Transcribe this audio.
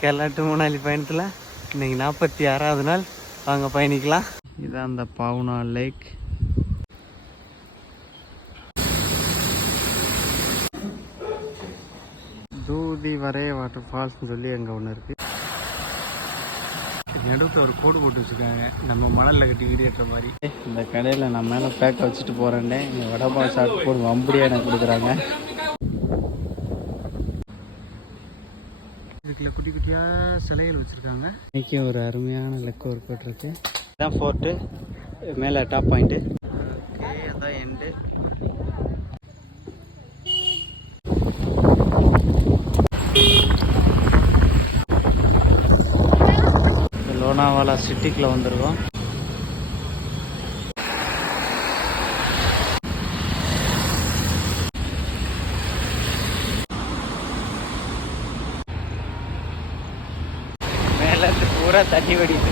Kerala to Manali பயணத்தில் இன்னைக்கு 46வது நாள். வாங்க பயணிக்கலாம். இதான் அந்த பாவுனா லேக். தூதி வரை வாட்டர் ஃபால்ஸ்னு சொல்லி அங்கே ஒன்று இருக்குது. நடுவில் ஒரு கோடு போட்டு வச்சுருக்காங்க, நம்ம மணலில் கட்டி வீடியோட்டுற மாதிரி. இந்த கடையில் நான் மேலே பேக்கை வச்சுட்டு போகிறேன்னே இங்கே வடபால் சாப்பிட்டு போடு வம்படியாக எனக்கு கொடுக்குறாங்க. இதுக்குள்ள குட்டி குட்டியாக சிலைகள் வச்சுருக்காங்க. இன்றைக்கி ஒரு அருமையான லெக் ஒர்க் அவுட் இருக்குது. இதுதான் ஃபோர்ட்டு, மேலே டாப் பாயிண்ட்டு. ஓகே, அதான் எண்டு. லோனாவாலா சிட்டிக்குள்ளே வந்துருக்கோம். மேலே பூரா தண்ணி வடிது.